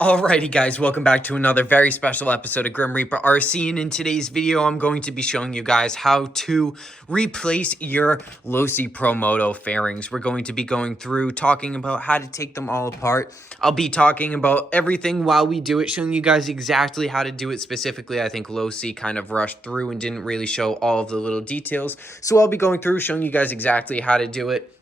Alrighty guys, welcome back to another very special episode of Grim Reaper RC, and in today's video I'm going to be showing you guys how to replace your Losi Promoto fairings. We're going to be going through talking about how to take them all apart. I'll be talking about everything while we do it, showing you guys exactly how to do it specifically. I think Losi kind of rushed through and didn't really show all of the little details, so I'll be going through showing you guys exactly how to do it.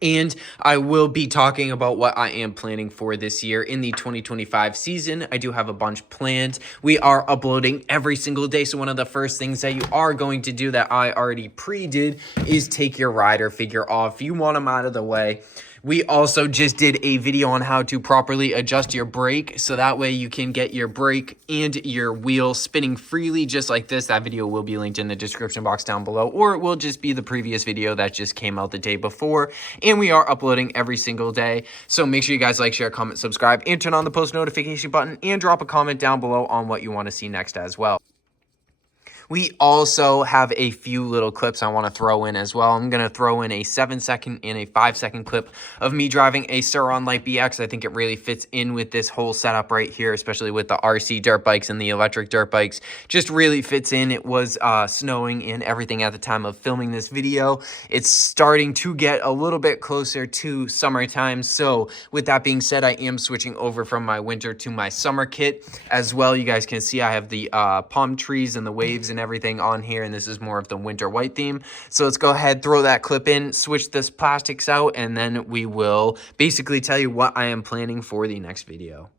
And I will be talking about what I am planning for this year in the 2025 season. I do have a bunch planned. We are uploading every single day. So one of the first things that you are going to do that I already pre-did is take your rider figure off. You want them out of the way. We also just did a video on how to properly adjust your brake, so that way you can get your brake and your wheel spinning freely just like this. That video will be linked in the description box down below, or it will just be the previous video that just came out the day before. And we are uploading every single day, so make sure you guys like, share, comment, subscribe, and turn on the post notification button, and drop a comment down below on what you want to see next as well. We also have a few little clips I want to throw in as well. I'm going to throw in a 7-second and a 5-second clip of me driving a Sur-Ron Light BX. I think it really fits in with this whole setup right here, especially with the RC dirt bikes and the electric dirt bikes. Just really fits in. It was snowing and everything at the time of filming this video. It's starting to get a little bit closer to summertime. So with that being said, I am switching over from my winter to my summer kit as well. You guys can see I have the palm trees and the waves and everything on here, and this is more of the winter white theme. So let's go ahead, throw that clip in, switch this plastics out, and then we will basically tell you what I am planning for the next video.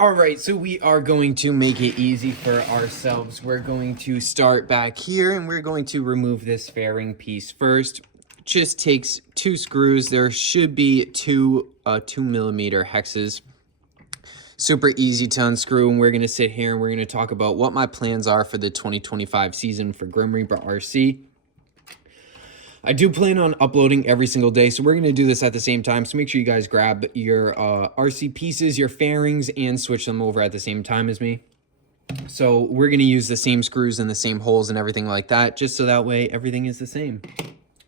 Alright, so we are going to make it easy for ourselves. We're going to start back here, and we're going to remove this fairing piece first. Just takes 2 screws. There should be two 2mm hexes. Super easy to unscrew, and we're going to sit here and we're going to talk about what my plans are for the 2025 season for Grim Reaper RC. I do plan on uploading every single day, so we're going to do this at the same time. So make sure you guys grab your RC pieces, your fairings, and switch them over at the same time as me. So we're going to use the same screws and the same holes and everything like that, just so that way everything is the same.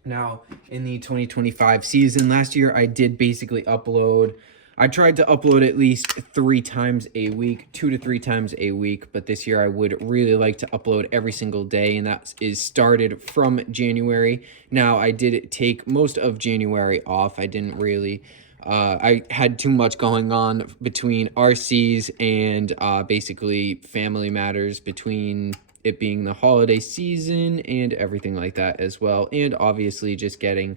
Now, in the 2025 season, last year I did basically upload. I tried to upload at least 3 times a week, 2 to 3 times a week, but this year I would really like to upload every single day, and that is started from January. Now, I did take most of January off. I didn't really, I had too much going on between RCs and basically family matters, between it being the holiday season and everything like that as well, and obviously just getting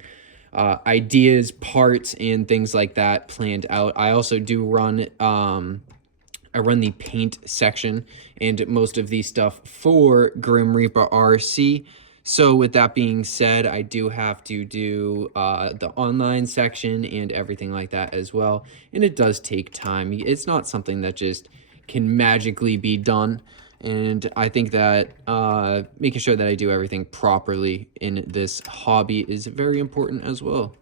ideas, parts, and things like that planned out. I also do run I run the paint section and most of the stuff for Grim Reaper RC. So with that being said, I do have to do the online section and everything like that as well, and it does take time. It's not something that just can magically be done. And I think that making sure that I do everything properly in this hobby is very important as well.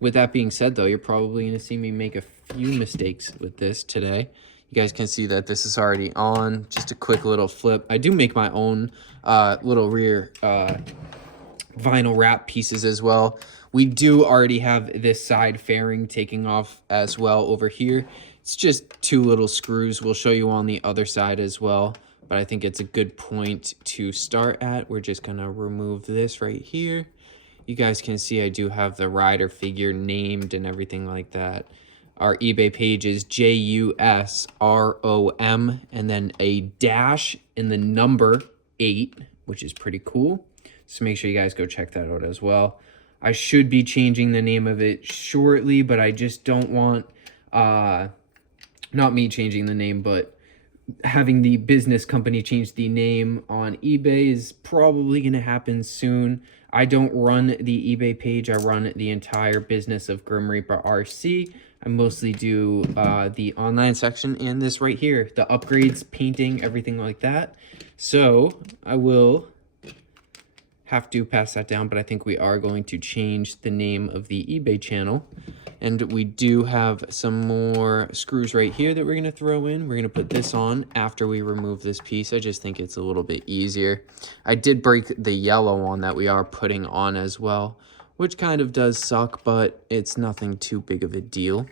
With that being said, though, you're probably going to see me make a few mistakes with this today. You guys can see that this is already on. Just a quick little flip. I do make my own little rear vinyl wrap pieces as well. We do already have this side fairing taking off as well over here. It's just 2 little screws. We'll show you on the other side as well, but I think it's a good point to start at. We're just going to remove this right here. You guys can see I do have the rider figure named and everything like that. Our eBay page is JUSROM and then a dash in the number 8, which is pretty cool. So make sure you guys go check that out as well. I should be changing the name of it shortly, but I just don't want, not me changing the name, but having the business company change the name on eBay is probably going to happen soon. I don't run the eBay page. I run the entire business of Grim Reaper RC. I mostly do the online section and this right here, the upgrades, painting, everything like that. So I will have to pass that down, but I think we are going to change the name of the eBay channel. And we do have some more screws right here that we're going to throw in. We're going to put this on after we remove this piece. I just think it's a little bit easier. I did break the yellow one that we are putting on as well, which kind of does suck, but it's nothing too big of a deal.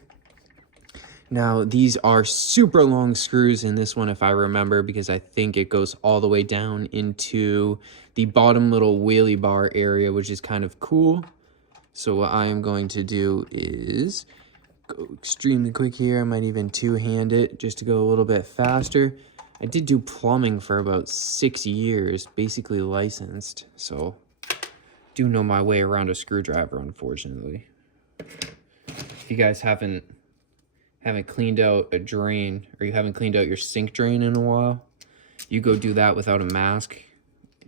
Now, these are super long screws in this one, if I remember, because I think it goes all the way down into the bottom little wheelie bar area, which is kind of cool. So what I am going to do is go extremely quick here. I might even two-hand it just to go a little bit faster. I did do plumbing for about 6 years, basically licensed. So do know my way around a screwdriver, unfortunately. If you guys haven't cleaned out a drain, or you haven't cleaned out your sink drain in a while, you go do that without a mask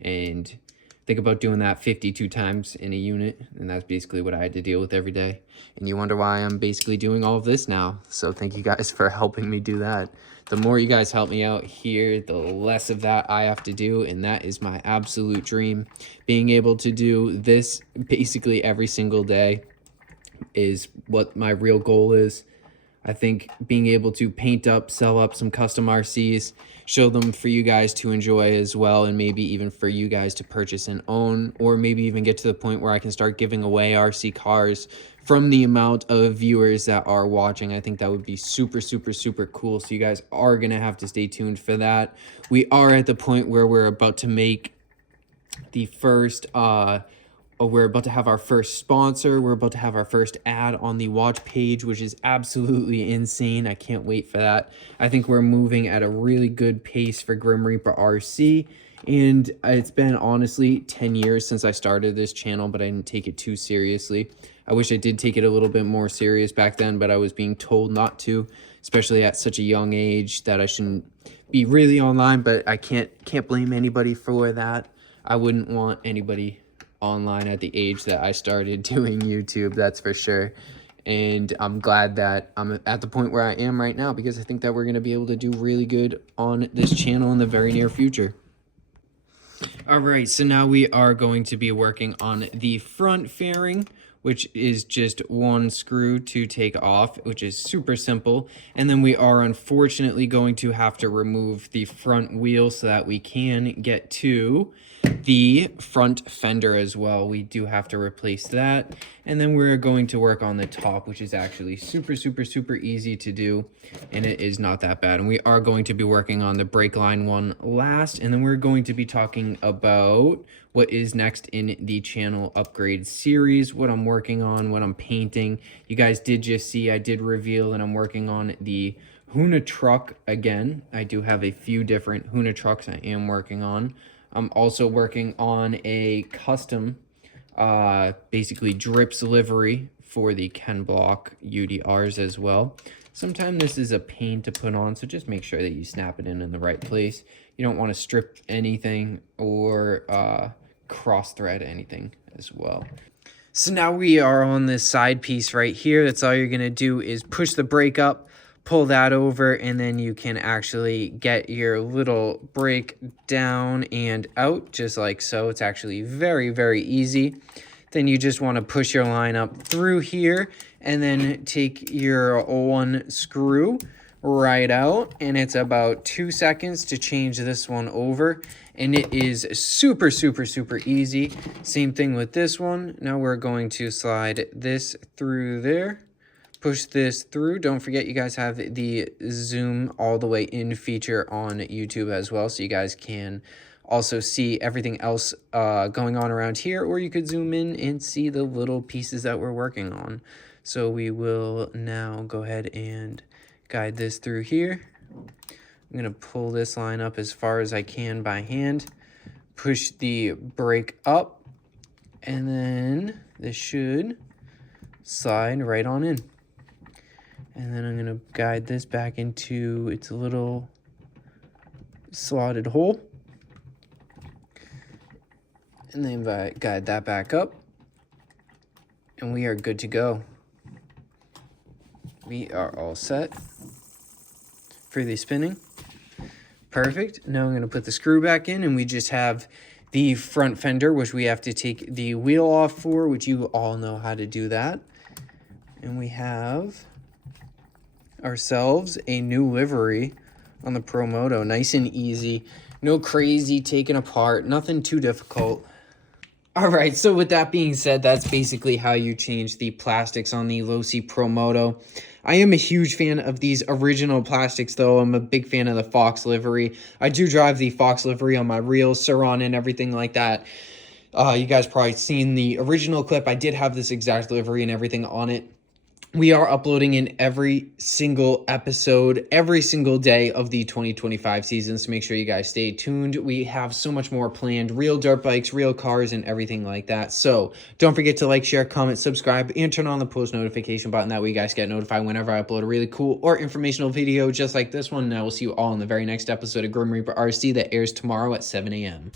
and think about doing that 52 times in a unit, and that's basically what I had to deal with every day. And you wonder why I'm basically doing all of this now. So thank you guys for helping me do that. The more you guys help me out here, the less of that I have to do, and that is my absolute dream. Being able to do this basically every single day is what my real goal is. I think being able to paint up, sell up some custom RCs, show them for you guys to enjoy as well, and maybe even for you guys to purchase and own, or maybe even get to the point where I can start giving away RC cars from the amount of viewers that are watching. I think that would be super, super, super cool. So you guys are going to have to stay tuned for that. We are at the point where we're about to make the first we're about to have our first sponsor. We're about to have our first ad on the watch page, which is absolutely insane. I can't wait for that. I think we're moving at a really good pace for Grim Reaper RC. And it's been honestly 10 years since I started this channel, but I didn't take it too seriously. I wish I did take it a little bit more serious back then, but I was being told not to, especially at such a young age, that I shouldn't be really online, but I can't blame anybody for that. I wouldn't want anybody online at the age that I started doing YouTube, that's for sure. And I'm glad that I'm at the point where I am right now, because I think that we're going to be able to do really good on this channel in the very near future. All right, so now we are going to be working on the front fairing, which is just one screw to take off, which is super simple. And then we are unfortunately going to have to remove the front wheel so that we can get to the front fender as well. We do have to replace that. And then we're going to work on the top, which is actually super, super, super easy to do. And it is not that bad. And we are going to be working on the brake line one last. And then we're going to be talking about what is next in the channel upgrade series, what I'm working on, what I'm painting. You guys did just see, I did reveal that I'm working on the Huna truck again. I do have a few different Huna trucks I am working on. I'm also working on a custom, basically drips livery for the Ken Block UDRs as well. Sometimes this is a pain to put on, so just make sure that you snap it in the right place. You don't want to strip anything or cross thread anything as well. So now we are on this side piece right here. That's all you're going to do is push the brake up, pull that over, and then you can actually get your little brake down and out just like so. It's actually very, very easy. Then you just want to push your line up through here and then take your one screw right out, and it's about 2 seconds to change this one over, and it is super, super, super easy. Same thing with this one. Now we're going to slide this through there. Push this through. Don't forget you guys have the zoom all the way in feature on YouTube as well, so you guys can also see everything else going on around here, or you could zoom in and see the little pieces that we're working on. So we will now go ahead and guide this through here. I'm going to pull this line up as far as I can by hand, push the brake up, and then this should slide right on in. And then I'm going to guide this back into its little slotted hole. And then guide that back up. And we are good to go. We are all set for the spinning. Perfect. Now I'm going to put the screw back in, and we just have the front fender, which we have to take the wheel off for, which you all know how to do that. And we have ourselves a new livery on the Promoto. Nice and easy. No crazy taking apart. Nothing too difficult. All right, so with that being said, that's basically how you change the plastics on the Losi Promoto. I am a huge fan of these original plastics, though. I'm a big fan of the Fox livery. I do drive the Fox livery on my real Saran and everything like that. You guys probably seen the original clip. I did have this exact livery and everything on it. We are uploading in every single episode, every single day of the 2025 season, so make sure you guys stay tuned. We have so much more planned, real dirt bikes, real cars, and everything like that. So don't forget to like, share, comment, subscribe, and turn on the post notification button. That way you guys get notified whenever I upload a really cool or informational video just like this one. And I will see you all in the very next episode of Grim Reaper RC that airs tomorrow at 7 a.m.